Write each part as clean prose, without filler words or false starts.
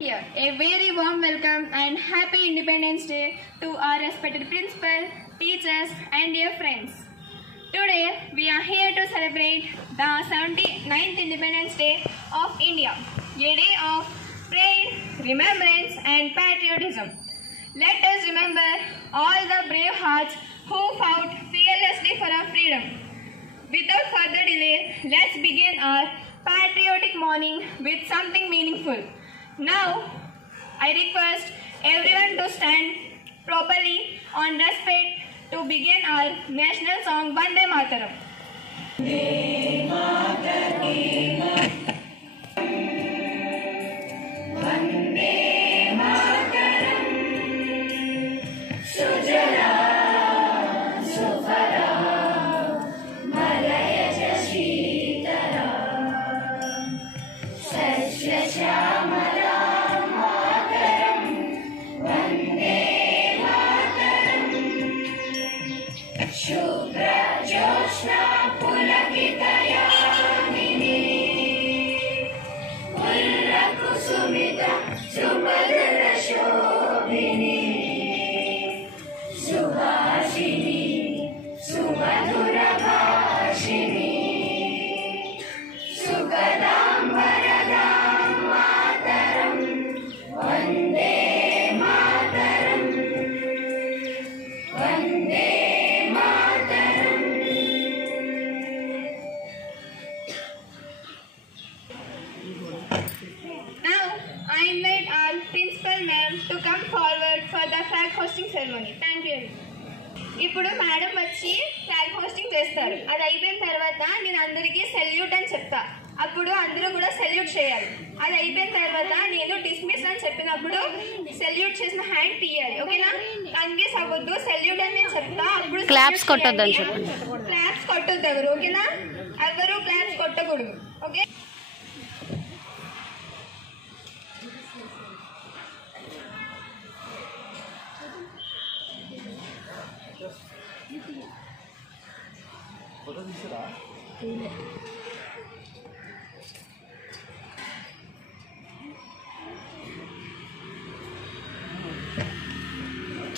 Here, a very warm welcome and happy Independence Day to our respected principal, teachers and dear friends. Today, we are here to celebrate the 79th Independence Day of India, a day of pride, remembrance and patriotism. Let us remember all the brave hearts who fought fearlessly for our freedom. Without further delay, let's begin our patriotic morning with something meaningful. Now, I request everyone to stand properly on respect to begin our national song Vande Mataram. Vande Mataram. Vande Mataram. Sujala Sufara Malaya Shitara Sasya Shubhra Jyotsna Pulakitayamini Pulla Kusumita Subhadra Shobhini Subhashini Sumadhura Bhashini Sugadam Varadam Mataram Vande Mataram Vande to come forward for the flag hosting ceremony. Thank you. ఇప్పుడు madam వచ్చి flag hosting చేస్తారు. అది అయిపోయిన తర్వాత నేను అందరికీ salute అని చెప్తా. అప్పుడు అందరూ కూడా సెల్యూట్ చేయాలి. అది అయిపోయిన తర్వాత నేను డిస్మిస్ అని చెప్పినప్పుడు సెల్యూట్ చేసిన హ్యాండ్ తీయాలి. ఓకేనా? కన్ఫ్యూజ్ అవ్వద్దు. సెల్యూట్ అని నేను చెప్తా. అప్పుడు క్లాప్స్ కొట్టొద్దు అని చెప్పండి. క్లాప్స్ కొట్టొద్దు ఎవరు. ఓకేనా? ఎవరు క్లాప్స్ కొట్టకూడదు. ఓకే?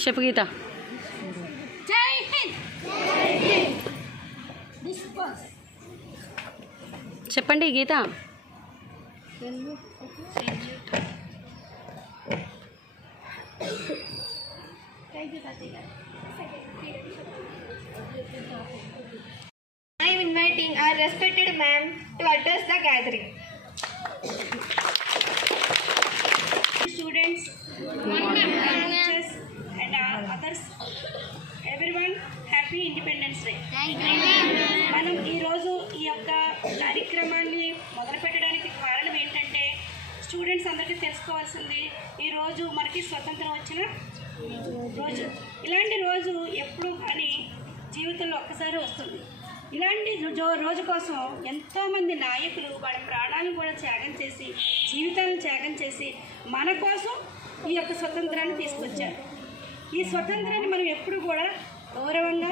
చెప్పు గీత. జై హింద్. చెప్పండి గీత. I am inviting our respected ma'am to address the gathering. Students, teachers and others, everyone, happy Independence Day. మనం ఈరోజు ఈ యొక్క కార్యక్రమాన్ని మొదలుపెట్టడానికి కారణం ఏంటంటే స్టూడెంట్స్ అందరికీ తెలుసుకోవాల్సింది ఈరోజు మనకి స్వతంత్రం వచ్చిన రోజు. ఇలాంటి రోజు ఎప్పుడు కానీ జీవితంలో ఒక్కసారి వస్తుంది. ఇలాంటి రోజు కోసం ఎంతోమంది నాయకులు వాళ్ళ ప్రాణాలను కూడా త్యాగం చేసి జీవితాలను త్యాగం చేసి మన కోసం ఈ యొక్క స్వతంత్రాన్ని తీసుకొచ్చారు. ఈ స్వతంత్రాన్ని మనం ఎప్పుడు కూడా గౌరవంగా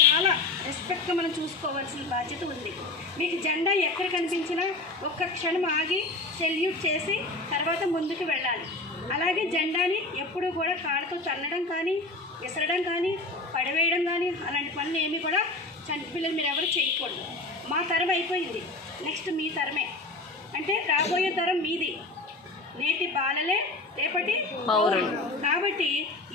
చాలా రెస్పెక్ట్గా మనం చూసుకోవాల్సిన బాధ్యత ఉంది. మీకు జెండా ఎక్కడ కనిపించినా ఒక్క క్షణం ఆగి సెల్యూట్ చేసి తర్వాత ముందుకు వెళ్ళాలి. అలాగే జెండాని ఎప్పుడూ కూడా కాళ్ళతో తన్నడం కానీ విసరడం కానీ పడవేయడం కానీ అలాంటి పనులు ఏమీ కూడా చంటి పిల్లలు మీరు ఎవరు చేయకూడదు. మా తరం అయిపోయింది, నెక్స్ట్ మీ తరమే. అంటే రాబోయే తరం మీది. నేటి బాలలే రేపటి పౌరులు. కాబట్టి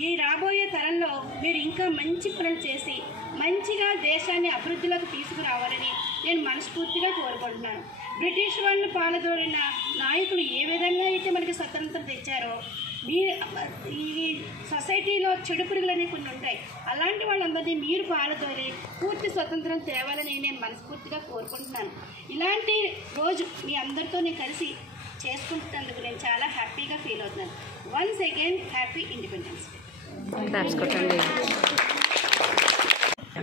ఈ రాబోయే తరంలో మీరు ఇంకా మంచి పనులు చేసి మంచిగా దేశాన్ని అభివృద్ధిలోకి తీసుకురావాలని నేను మనస్ఫూర్తిగా కోరుకుంటున్నాను. బ్రిటిష్ వాళ్ళని పాలదోలిన నాయకులు ఏ విధంగా అయితే మనకి స్వతంత్రం తెచ్చారో ఈ సొసైటీలో చెడు పురుగులు అనేవి కొన్ని ఉంటాయి. అలాంటి వాళ్ళందరినీ మీరు పాలదోలి పూర్తి స్వతంత్రం తేవాలని నేను మనస్ఫూర్తిగా కోరుకుంటున్నాను. ఇలాంటి రోజు మీ అందరితో నేను కలిసి చేసుకుంటున్నందుకు నేను చాలా హ్యాపీగా ఫీల్ అవుతున్నాను. Once again happy independence day.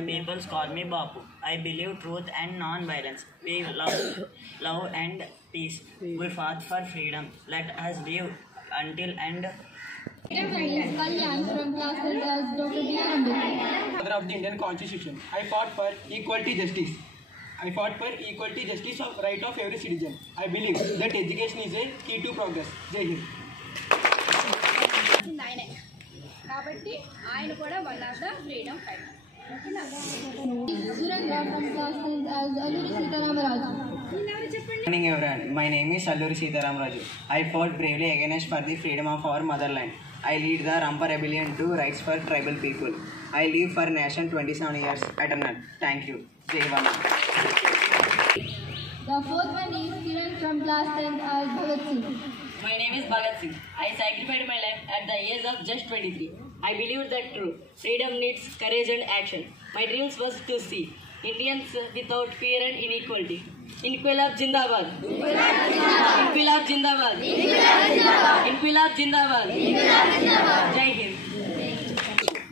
People call me Bapu. I believe truth and non-violence. We love and peace. We fight for freedom. Let us live until end. Kalyan from class 12 Dr. B. Ambedkar. Of the Indian Constitution, I fought for equality, justice. I fought for equality, justice, of right of every citizen. I believe that education is a key to progress. Jai Hind. ఆయనే కాబట్టి ఆయన కూడా one of the freedom fighter. Surendra from class 10th as Alluri Sitaramraju. చెప్పండి. Good morning everyone. My name is Alluri Sitaramraju. I fought bravely against for the freedom of our motherland. I lead the Rampa Rebellion to rights for tribal people. I live for nation 27 years eternal. Thank you. Jai Vana. The fourth one is Kiran from class 10th as Bhagat Singh. My name is Bhagat Singh. I sacrificed my life at the age of just 23. I believe that true freedom needs courage and action. My dreams was to see Indians without fear and inequality. Inquilab Jindabad. Inquilab Jindabad. Inquilab Jindabad. Jai Hind.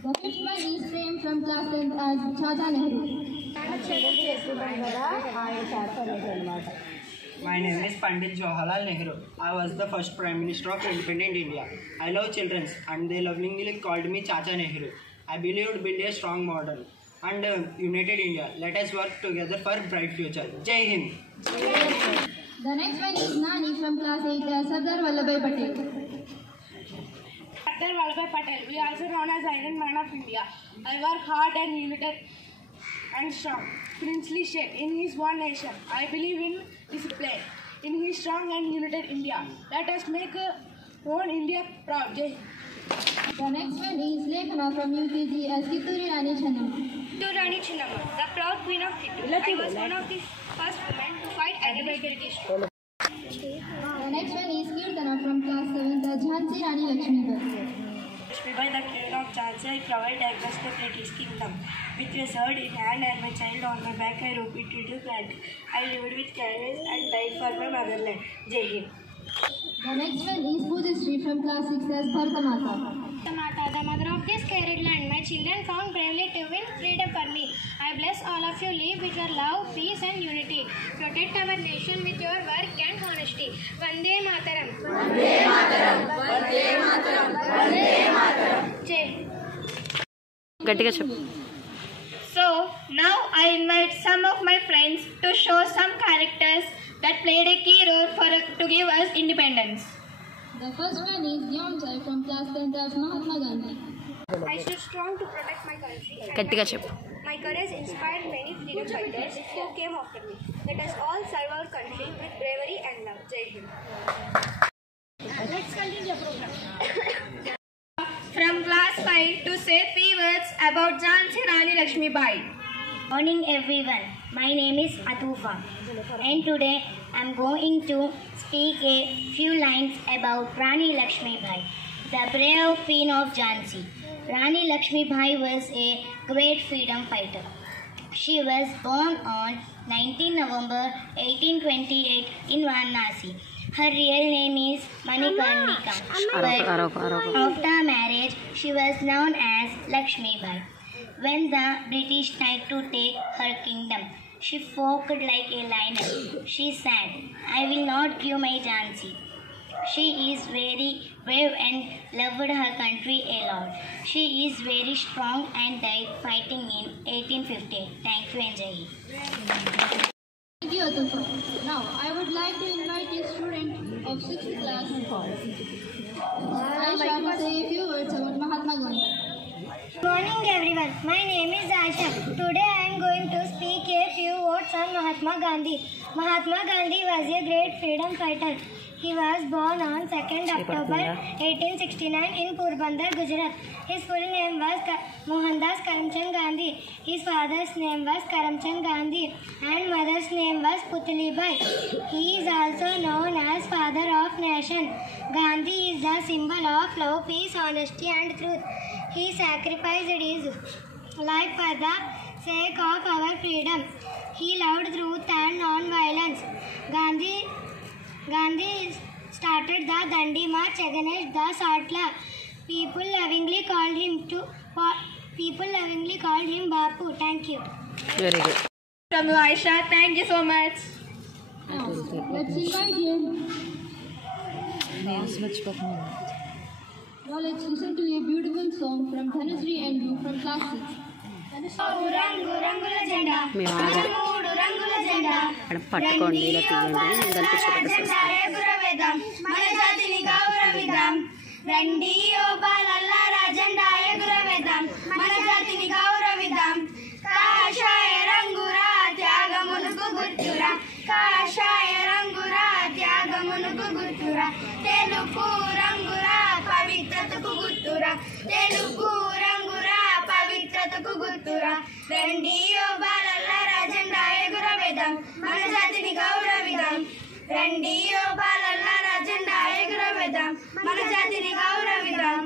The fifth one is Prem from class 10th as Chacha Nehru. My name is Pandit Jawaharlal Nehru. I was the first Prime Minister of independent India. I love children and they lovingly called me Chacha Nehru. I believe to build a strong model and united India. Let us work together for bright future. Jai Hind. The next one is Nani from class 8 as Sardar Vallabhbhai Patel. Sardar Vallabhbhai Patel, we also known as Iron Man of India. I work hard and united and strong. Princely Sheikh in his one nation. I believe in discipline. In his strong and united India. Let us make one India proud. Jai Hind. The next one is Lekhana from UPG as Kitturi Rani Channam. To Rani Chennamma, the proud queen of Kittur. I was one of the first women to fight against British. The next one is Kirtana from class 7th as Jhansi Rani Lakshmibai. By the king of Jhansi, I provided against the British kingdom. With a sword in hand and my child on my back, I repeated to plant. I lived with courage and died for my motherland. Jai Hind. The next one is Pujashree from class 6 as Bharata Mata. Mata, the mother of this carried land, my children found bravely to win freedom for me. I bless all of you, live with your love, peace and unity. Protect our nation with your work and honesty. Vande Mataram. Vande Mataram. Vande Mataram. Vande Mataram. Jai. So, now I invite some of my friends to show some characters that played a key role to give us independence. The first one is Yomchai from class 10th as Mahatma Gandhi. I stood strong to protect my country. My courage inspired many freedom fighters who came after me. Let us all serve our country with bravery and love. Jai Hind. Let's continue the program. From class 5 to say few words about Jhansi Rani Lakshmibai. Morning everyone. My name is Atufa and today I am going to speak a few lines about Rani Lakshmibai, the brave queen of Jhansi. Rani Lakshmibai was a great freedom fighter. She was born on 19 November 1828 in Varanasi. Her real name is Manikarnika. After marriage, she was known as Lakshmibai. When the British tried to take her kingdom, she fought like a lioness. She said, "I will not give my Jhansi." She is very brave and loved her country a lot. She is very strong and died fighting in 1858. Thank you and Jai Hind. Thank you, Atufa. Now, I would like to invite a student of 6th class, Aisha, to say a few words about Mahatma Gandhi. Good morning everyone. My name is Aisha. Today I am going to speak a few words on Mahatma Gandhi. Mahatma Gandhi was a great freedom fighter. He was born on 2nd October 1869 in Porbandar, Gujarat. His full name was Mohandas Karamchand Gandhi. His father's name was Karamchand Gandhi and mother's name was Putlibai. He is also known as Father of Nation. Gandhi is the symbol of love, peace, honesty and truth. He sacrificed his life for the sake of our freedom. He loved truth and non-violence. Gandhi started the Dandi March against the Satla. People lovingly called him Bapu. Thank you. Very good. From you, Aisha. Thank you so much. Now, let's invite him. Now, let's listen to a beautiful song from Dhanasri and you from class 6. Rangu Rangula Jenda. Rangu Rangula పట్టుకోండి ఇలా తీయండి దానికి ఎగురవేద్దాం మన జాతిని గౌరవిద్దాం రండి ఓ బాలల్లారా జెండా ఎగురవేద్దాం మన జాతిని గౌరవిద్దాం కాషాయ రంగురా త్యాగమునకు గుర్తురా కాషాయ రంగురా త్యాగమునకు గుర్తురా తెలుగు రంగురా పవిత్రతకు గుర్తురా తెలుగు రంగురా పవిత్రతకు గుర్తురా రండి ఓ బాలల్లారా జెండా ఎగురవేద్దాం మన జాతిని గౌరవిద్దాం రండి ఓ బాలల్లారా జెండా ఎగురవేద్దాం మన జాతిని గౌరవిద్దాం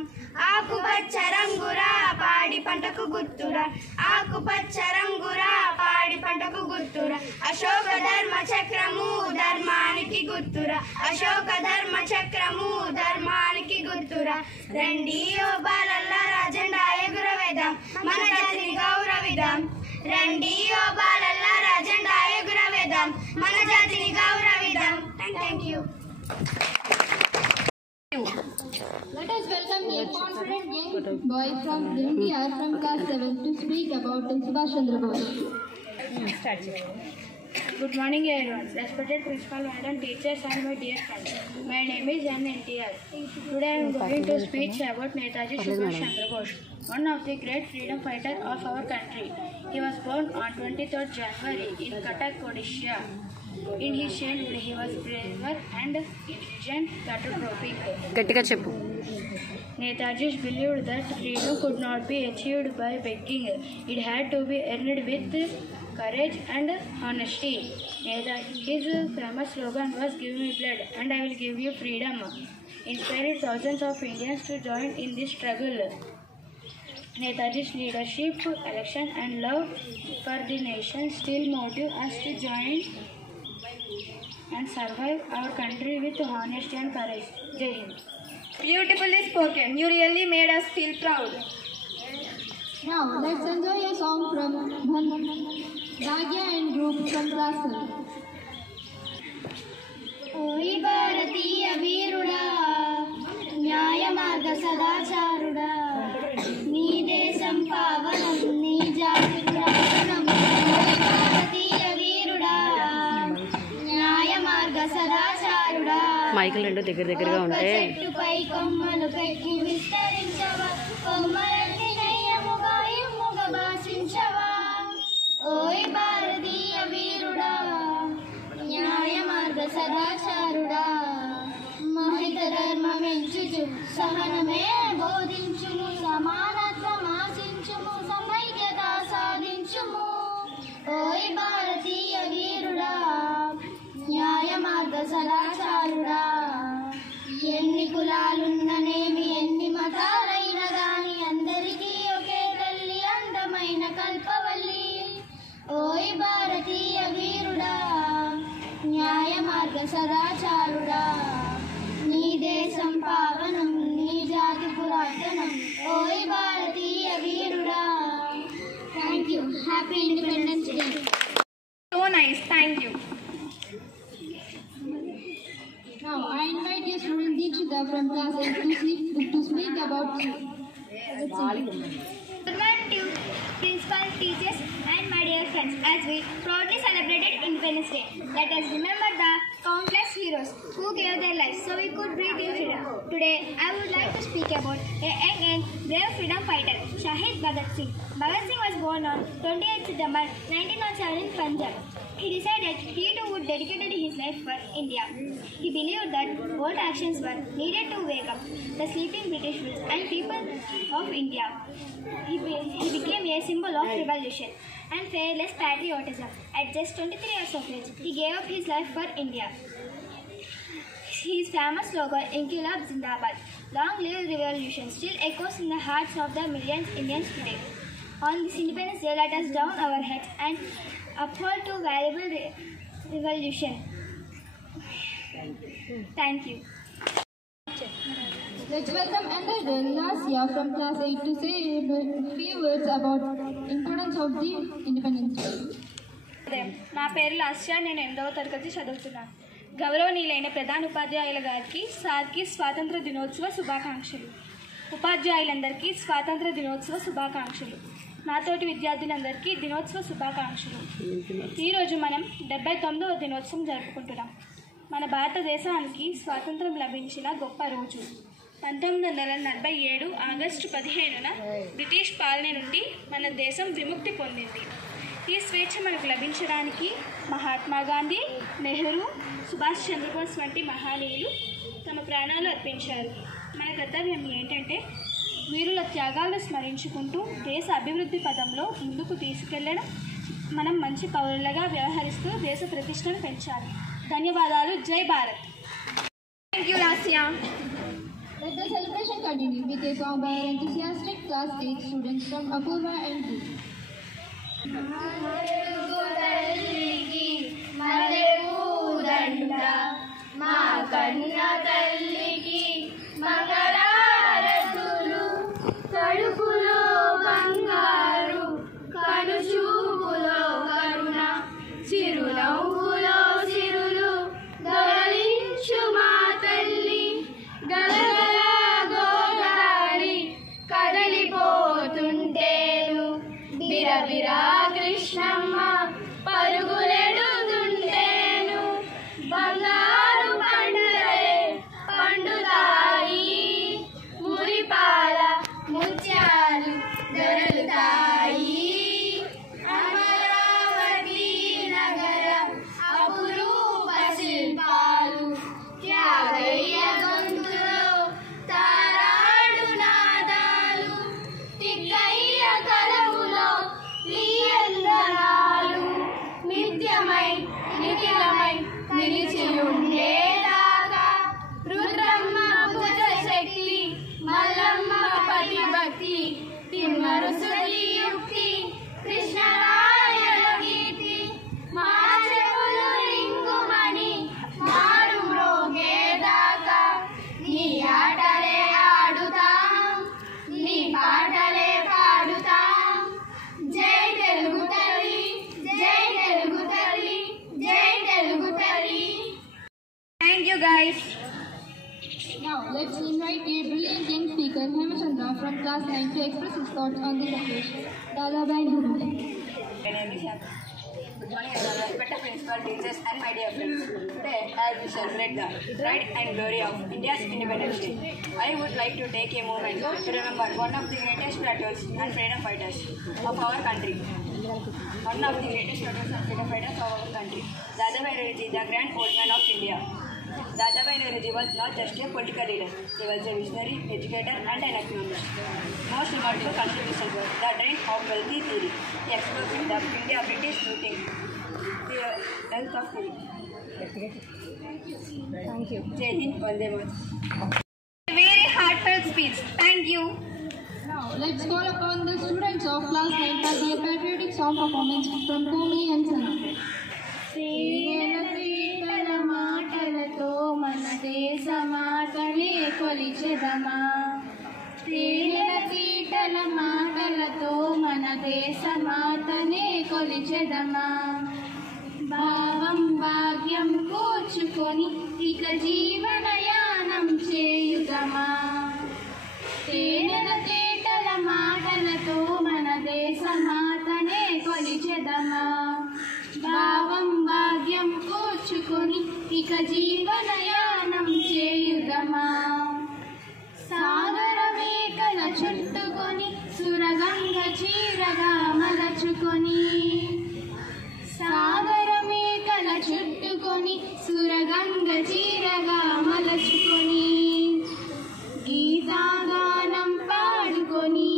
ఆకుపచ్చ రంగురా పాడి పంటకు గుర్తురా ఆకుపచ్చ రంగురా పాడి పంటకు గుర్తురా అశోక ధర్మ చక్రము ధర్మానికి గుర్తురా అశోక ధర్మ చక్రము ధర్మానికి గుర్తురా రండి ఓ బాలల్లారా జెండా ఎగురవేద్దాం మన జాతిని గౌరవిద్దాం రండి ఓ బాలల్లారా జెండా ఎగురవేద్దాం మన జాతిని గౌరవిద్దాం thank you Let us welcome a confident young boy from India from class 7 to speak about Subhash Chandra Bose. Good morning everyone, respected principal madam, teachers and my dear friends. My name is NTR. Today I am going to speak about Netaji Subhash Chandra Bose, one of the great freedom fighters of our country. He was born on 23rd January in Cuttack, Odisha. In his childhood, he was brave and intelligent, patriotic. గట్టిగా చెప్పు. Netaji believed that freedom could not be achieved by begging. It had to be earned with courage and honesty. His famous slogan was "Give me blood and I will give you freedom," inspired thousands of Indians to join in this struggle. Netaji's leadership, election and love for the nation still motivate us to join and survive our country with honesty and courage. Jai Hind. Beautifully spoken. You really made us feel proud. Now let's enjoy a song from Bhagya and group from class 7. ఓయ్ భారతీయ వీరుడా న్యాయ మార్గ సదాచారుడా నీ దేశం పావనం నీ జాతి ప్రాణం ఓయ్ భారతీయ వీరుడా న్యాయ మార్గ సదాచారుడా మైకులు రెండు దగ్గరగా ఉంటే చెట్టుపై కొమ్మలు పెట్టి విస్తరించవా కొమ్మలన్నీ నయ్యముగా ఇమ్ముగా భాషించవా ఓయ్ భారతీయ వీరుడా న్యాయ మార్గ సదాచారుడా మహిత ధర్మమెంచుచు సహనమే బోధించుము సమానత్వం ఆశించుము సమైక్యత సాధించుము ఓయ్ భారతీయ వీరుడా న్యాయ మార్గ సదాచారుడా ఎన్ని కులాలున్ననేమి ఎన్ని మతాలైన గాని అందరికీ ఒకే తల్లి అందమైన కల్పవల్లి ఓయ్ భారతీయ వీరుడా న్యాయ మార్గ సదాచారుడా నీ దేశం పావనం నీ జాతి పురాతనం ఓయ్ భారతీయ వీరుడా thank you happy independence day So nice, thank you. Now I invite a student Deekshita from class 8 to speak about Good morning to principal, teachers and my dear friends. As we proudly celebrated Independence Day, let us remember the countless heroes who gave their lives so we could breathe in freedom. Today, I would like to speak about a young and brave freedom fighter, Shahid Bhagat Singh. Bhagat Singh was born on 28 September 1907 in Punjab. He decided he too would dedicate his life for India. He believed that bold actions were needed to wake up the sleeping British rulers and people of India. He became a symbol of revolution and fearless patriotism. At just 23 years of age, he gave up his life for India. His famous slogan, Inqilab Zindabad, long live revolution, still echoes in the hearts of the millions Indians today. On this Independence Day, let us down our heads and uphold to valuable revolution. Thank you. Let's welcome Andrea Nasia from class 8 to say a few words about importance of the Independence Day. నా పేరు లాస్యా, నేను 8వ తరగతి చదువుతున్నాను. గౌరవనీయులైన ప్రధాన ఉపాధ్యాయుల గారికి సార్కి స్వాతంత్ర దినోత్సవ శుభాకాంక్షలు. ఉపాధ్యాయులందరికీ స్వాతంత్ర దినోత్సవ శుభాకాంక్షలు. నాతోటి విద్యార్థులందరికీ దినోత్సవ శుభాకాంక్షలు. ఈరోజు మనం 79వ దినోత్సవం జరుపుకుంటున్నాం. మన భారతదేశానికి స్వాతంత్రం లభించిన గొప్ప రోజు 1947 ఆగస్టు 15న బ్రిటిష్ పాలన నుండి మన దేశం విముక్తి పొందింది. ఈ స్వేచ్ఛ మనకు లభించడానికి మహాత్మా గాంధీ, నెహ్రూ, సుభాష్ చంద్రబోస్ వంటి మహనీయులు తమ ప్రాణాలు అర్పించారు. మన కర్తవ్యం ఏంటంటే వీరుల త్యాగాలను స్మరించుకుంటూ దేశ అభివృద్ధి పదంలో ముందుకు తీసుకెళ్లడం, మనం మంచి పౌరులుగా వ్యవహరిస్తూ దేశ ప్రతిష్టను పెంచాలి. ధన్యవాదాలు. జై Bharat. Thank you, Rasya. Let the celebration continue with a song by our enthusiastic class 8 students from Apurva and Group. మా కన్న తల్లికి మంగళారతులు, కడుపులో బంగారు, కనుచూపులో కరుణ, చిరునవ్వులో సిరులు దొరలించు మా తల్లి. గలగల గోదారి కదలిపోతుంటేను, బిరబిరా కృష్ణమ్మ పరుగులెడుతుంటేను, బంగారు పంటలే పండుతాయి, మురిపాల ముత్యాలు దొరుకుతాయి. అమరావతి నగర అపురూప శిల్పాలు, త్యాగయ్య గొంతులో తారాడు నాదాలు, తిక్కయ్య కలములో తీయందనాలు, నిత్యమై నిఖిలమై నిలిచి ఉండేదాకా రుద్రమ్మ భుజ శక్తి, మల్లమ్మ పతిభక్తి, తిమ్మరుసుడి యుక్తి, కృష్ణరాయల కీర్తి. మా చెవులు రింగుమని మారు మ్రోగేదాకా నీ ఆటలే ఆడుతాం, నీ పాటలే పాడుతాం. జై తెలుగు తల్లి, జై తెలుగు తల్లి, జై తెలుగు తల్లి. Thank you, guys. Now, let's invite a brilliant young speaker, Hemachandra, from class 9 to express his thoughts on this occasion. Dadabhai Guru. My name is Shyam. Good morning, respected principal, teachers, and my dear friends. Today, as we celebrate the pride and glory of India's Independence Day, I would like to take a moment to remember one of the greatest patriots and freedom fighters of our country. One of the greatest patriots and freedom fighters of our country, Dadabhai Naoroji, the Grand Old Man of India. Dadabhai Naoroji was not just a political leader; he was a visionary, educator, and an economist. Most remarkable contribution was the Drink of Wealthy theory, exposing the India-British looting the wealth of theory. Thank you. Jai Hind, Vande Mataram. Very heartfelt speech. Thank you. Now, let's call upon the students of class 9 for their patriotic song performance from Bhumi and Sana. తేనెల మాటలతో మన దేశ మాతనే కొలిచెదమా, తేనెల మాటలతో మన దేశ మాతనే కొలిచెదమా. భావం భాగ్యం కూర్చుకొని ఇక జీవనయానం చేయుదమా. తేటల మాటలతో మన దేశ మాతనే కొలిచెదమా. భావం భాగ్యం కూర్చుకొని ఇక జీవనయానం చేయుదమా. సాగర మేకల చుట్టుకొని సురగంగ చీరగా మలచుకొని, సాగర మేకల చుట్టుకొని సురగంగ చీరగా మలచుకొని, గీతాగానం పాడుకొని,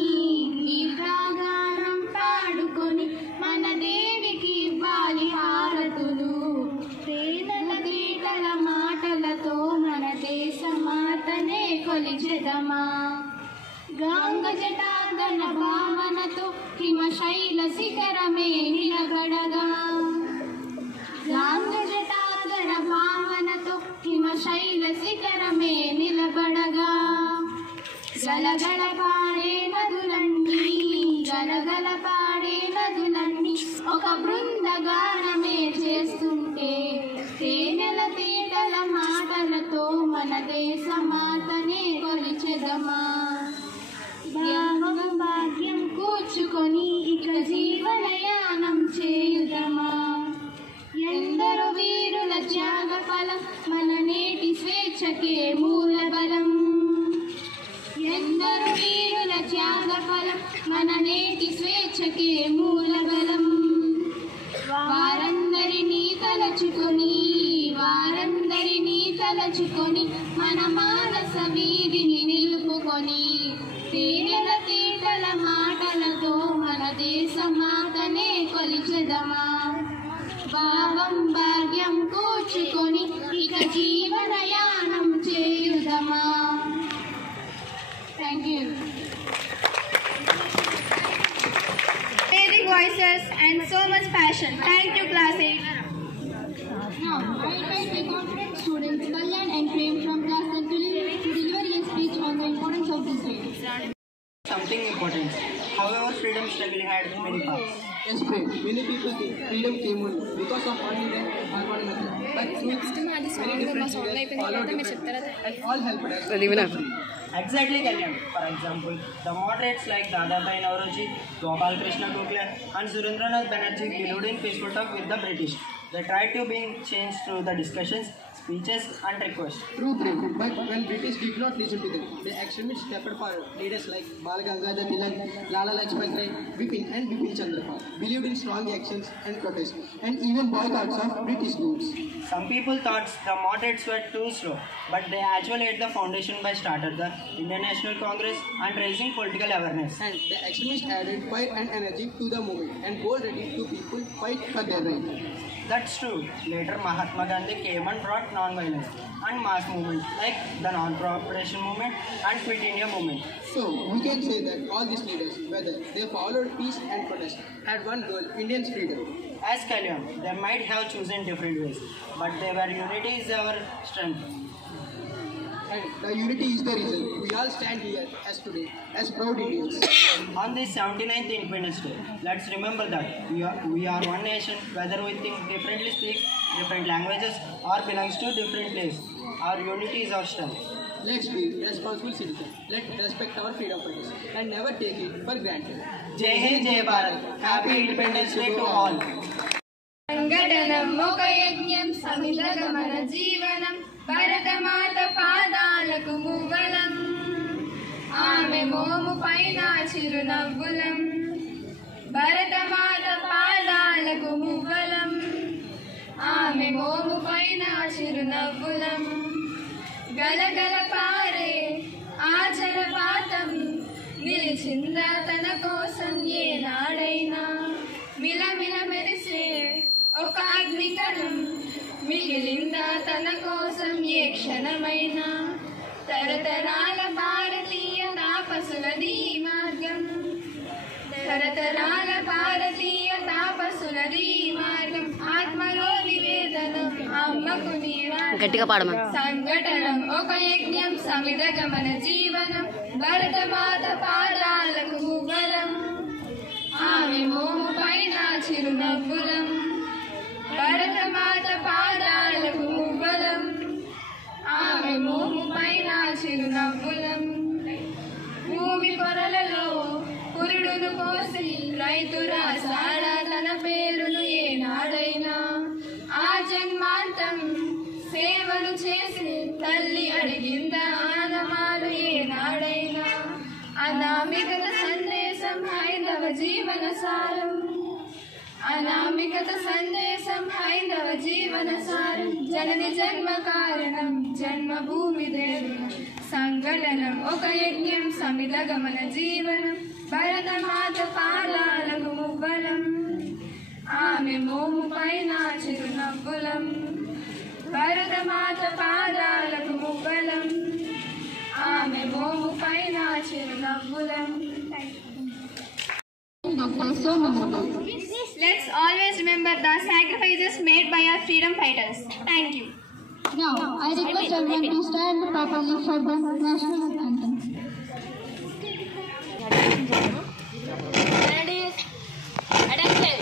గీతాగానం పాడుకొని మన దేవికి ఇవ్వాలి హారతులు. తేటల మాటలతో మన దేశ మాతనే కొలిచెదమా. గాంగ జటాగన భావనతో హిమశైల శిఖరమే నిలబడగా, గాంగ జటాగన భావనతో హిమశైల శిఖరమే నిలబడగా. గలగల పాడే నదులన్నీ, గలగల పాడే నదులన్నీ ఒక బృందగానమే చేస్తుంటే, తేటల మాటలతో మన దేశ మాతనే కొలిచెదమా. భావం భాగ్యం కూర్చుకొని మన నేటి స్వేచ్ఛకే మూలబలం. ఎందరు వీరుల త్యాగ ఫలం మన నేటి స్వేచ్ఛకే మూలబలం. వారందరినీ తలచుకొని మన మానస వీధిని నిలుపుకొని తేనెల తీటల మాటలతో మన దేశ మాతనే కొలిచెదమా. భావం భాగ్యం కూర్చుకొని ఇక జీవనయానం చేయుదమా. Thank you. Amazing voices and so much passion. Thank you, class 8. Now, I invite my confident students Kalyan and Prem from class 10 to deliver a speech on the importance of this day. Something important. However, freedom struggle had many paths. Yes, Prem. Many people think freedom came only because of ordinary or nothing. But many different leaders followed different and all helped us. Exactly, Kalyan. For example, the moderates like Dadabhai Naoroji, Gopal Krishna Gokhale, and Surendranath Banerjee believed in peaceful talk with the British. They tried to bring change through the discussions, speeches, and requests. True, Prem. But when British did not listen to them, the extremists stepped forward. Leaders like Bal Gangadhar Tilak, Lala Lajpat Rai, Bipin and Bipin Chandra Pal believed in strong actions and protests, and even boycotts of British goods. Some people thought the moderates were too slow, but they actually laid the foundation by starting the Indian National Congress and raising political awareness. And the extremists added fire and energy to the movement and bold ready to people fight for their right. That's true. Later, Mahatma Gandhi came and brought non-violence and mass movements like the non-cooperation movement and Quit India movement. So, we can say that all these leaders, whether they followed peace and protest, had one goal, Indians' freedom. As Kalyan, they might have chosen different ways, but their unity is our strength. And the unity is the reason we all stand here as today, as proud Indians. On this 79th Independence Day, let's remember that we are one nation, whether we think differently, speak different languages, or belongs to different places. Our unity is our strength. Let's be responsible citizens. Let's respect our freedom fighters and never take it for granted. Jai Hind, Jai Bharat. Happy Independence Day to all. సంఘటనం ఒక యజ్ఞం సమిధగమన జీవనం భరతమాత పాదాలకు మువ్వలం ఆమె మోము పైన చిరునవ్వులం భరతమాత పాదాలకు మువ్వలం ఆమె మోము పైన చిరునవ్వులం గలగల పారే ఆ జలపాతం నిలిచిందా తన కోసం ఏనాడైనా మిలమిల మెరిసే ఒక అగ్నికణం మిగిలిందా తన కోసం ఏ క్షణమైనా తరతరాల భారతీయ తాపసులది మార్గం తరతరాల భారతీయ తాపసులది మార్గం ఆత్మలో నివేదనం అమ్మకు గట్టిగా పాడమా సంఘటనం ఒక యజ్ఞం సమిధగమన జీవనం భరతమాత పాదాలకు మువ్వలం ఆమె మోము పైన చిరునవ్వులం భరతమాత పాదాలకు మువ్వలం ఆమె మోము పైన చిరునవ్వులం భూమి పొరలలో పురుడును కోసి రైతు రాసాడా తన పేరును ఏనాడైనా ఆ జన్మాంతం సేవలు చేసి తల్లి అడిగిందా ఆనమాలు ఏనాడైనా అనామికత సందేశం హైందవ జీవన సారం అనామికత సందేశం హైందవ జీవన సారం జనని జన్మ కారణం జన్మభూమి దేవుడు సంఘటనం ఒక యజ్ఞం సమిధగమన జీవనం భరతమాత పాదాలకు మువ్వలం ఆమె మోము పైన చిరునవ్వులం భరతమాత పాదాలకు మువ్వలం ఆమె మోము పైన చిరునవ్వులం. Let's always remember the sacrifices made by our freedom fighters. Thank you. Now, I request everyone to stand properly for the national anthem. Ladies, attention.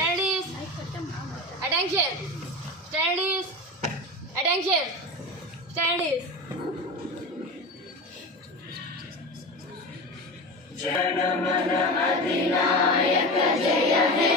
Ladies, attention. Ladies, attention. Ladies. जनगण मन अधिनायक जय हे